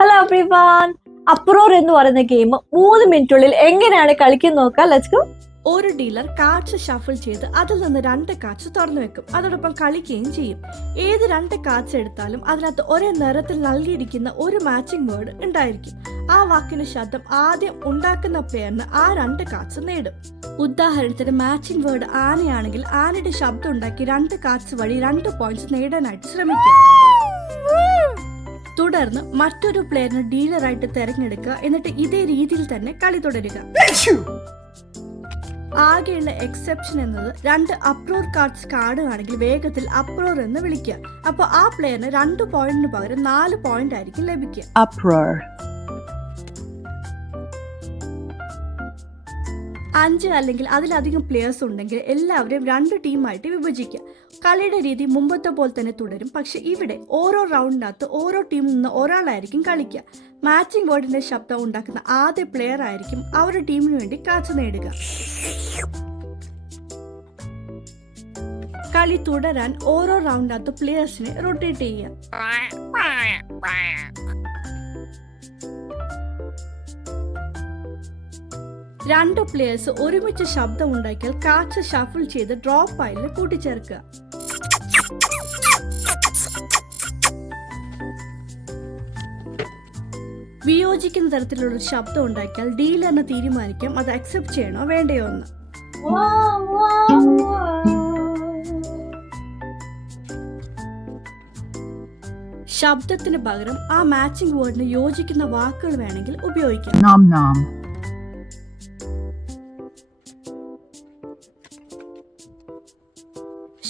Hello everyone. Uproar എന്ന് പറയുന്ന game 3 മിനിറ്റുള്ളിൽ എങ്ങനെയാണ് കളിക്കുന്നത് നോക്കാം. Let's go. ഒരു ഡീലർ കാർഡ്സ് ഷഫിൾ ചെയ്ത് അതിൽ നിന്ന് 2 കാർഡ്സ് തുറന്നു വെക്കും. അതോടൊപ്പം കളിക്കുകയും ചെയ്യും. ഏത് 2 കാർഡ്സ് എടുത്താലും അതിനകത്ത് ഒരേ നിറത്തിൽ നൽകിയിരിക്കുന്ന ഒരു മാച്ചിങ് വേർഡ് ഉണ്ടായിരിക്കും. ആ വാക്കിന്റെ ശബ്ദം ആദ്യം ഉണ്ടാക്കുന്ന പ്ലെയറിന് ആ 2 കാർഡ്സ് നേടും. ഉദാഹരണത്തിന് മാച്ചിങ് വേർഡ് ആനയാണെങ്കിൽ ആനയുടെ ശബ്ദം ഉണ്ടാക്കി 2 കാർഡ്സ് വഴി 2 പോയിന്റ്സ് നേടാനായിട്ട് ശ്രമിക്കും. തുടർന്ന് മറ്റൊരു പ്ലെയറിന് ഡീലറായിട്ട് തിരഞ്ഞെടുക്കുക. എന്നിട്ട് ഇതേ രീതിയിൽ തന്നെ കളി തുടരുക. ആകെയുള്ള എക്സെപ്ഷൻ എന്നത് 2 അപ്രോർ കാർഡ്സ് ആണെങ്കിൽ വേഗത്തിൽ അപ്രോർ എന്ന് വിളിക്കുക. അപ്പോൾ ആ പ്ലെയറിന് 2 പോയിന്റിന് പകരം 4 പോയിന്റ് ആയിരിക്കും ലഭിക്കുക. 5 അല്ലെങ്കിൽ അതിലധികം പ്ലെയേഴ്സ് ഉണ്ടെങ്കിൽ എല്ലാവരെയും 2 ടീമായിട്ട് വിഭജിക്കുക. കളിയുടെ രീതി മുമ്പത്തെ പോലെ തന്നെ തുടരും. പക്ഷെ ഇവിടെ ഓരോ റൗണ്ടിനകത്ത് ഓരോ ടീമിൽ നിന്ന് ഒരാളായിരിക്കും കളിക്കുക. മാച്ചിങ് വേർഡിന്റെ ശബ്ദം ഉണ്ടാക്കുന്ന ആദ്യ പ്ലെയർ ആയിരിക്കും അവരുടെ ടീമിന് വേണ്ടി കാച്ച് നേടുക. കളി തുടരാൻ ഓരോ റൗണ്ടിനകത്ത് പ്ലെയേഴ്സിനെ റൊട്ടേറ്റ് ചെയ്യുക. 2 പ്ലെയേഴ്സ് ഒരുമിച്ച് ശബ്ദം ഉണ്ടാക്കിയാൽ കാർഡ്സ് ഷഫിൾ ചെയ്ത് ഡ്രോ പൈലിൽ കൂട്ടിച്ചേർക്കുക. വിയോജിക്കുന്ന തരത്തിലുള്ള ഒരു ശബ്ദം ഉണ്ടാക്കിയാൽ ഡീലറിന് തീരുമാനിക്കാം അത് അക്സെപ്റ്റ് ചെയ്യണോ വേണ്ടയോ എന്ന്. ശബ്ദത്തിന് പകരം ആ മാച്ചിങ് വേർഡിന് യോജിക്കുന്ന വാക്കുകൾ വേണമെങ്കിൽ ഉപയോഗിക്കാം.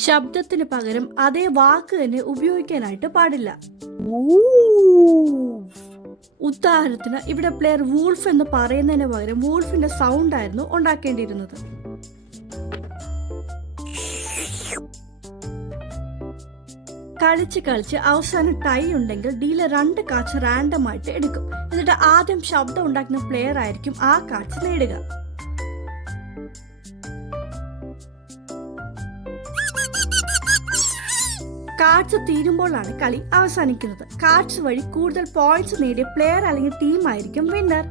ശബ്ദത്തിന് പകരം അതേ വാക്ക് തന്നെ ഉപയോഗിക്കാനായിട്ട് പാടില്ല. ഉദാഹരണത്തിന് ഇവിടെ പ്ലെയർ വൂൾഫ് എന്ന് പറയുന്നതിന് പകരം വൂൾഫിന്റെ സൗണ്ട് ആയിരുന്നു ഉണ്ടാക്കേണ്ടിയിരുന്നത്. കളിച്ച് അവസാനം ടൈ ഉണ്ടെങ്കിൽ ഡീലർ 2 കാർഡ്സ് റാൻഡം ആയിട്ട് എടുക്കും. എന്നിട്ട് ആദ്യം ശബ്ദം ഉണ്ടാക്കുന്ന പ്ലെയർ ആയിരിക്കും ആ കാർഡ്സ് നേടുക. കാർഡ്സ് തീരുമ്പോഴാണ് കളി അവസാനിക്കുന്നത്. കാർഡ്സ് വഴി കൂടുതൽ പോയിന്റ്സ് നേടിയ പ്ലെയർ അല്ലെങ്കിൽ ടീം ആയിരിക്കും വിന്നർ.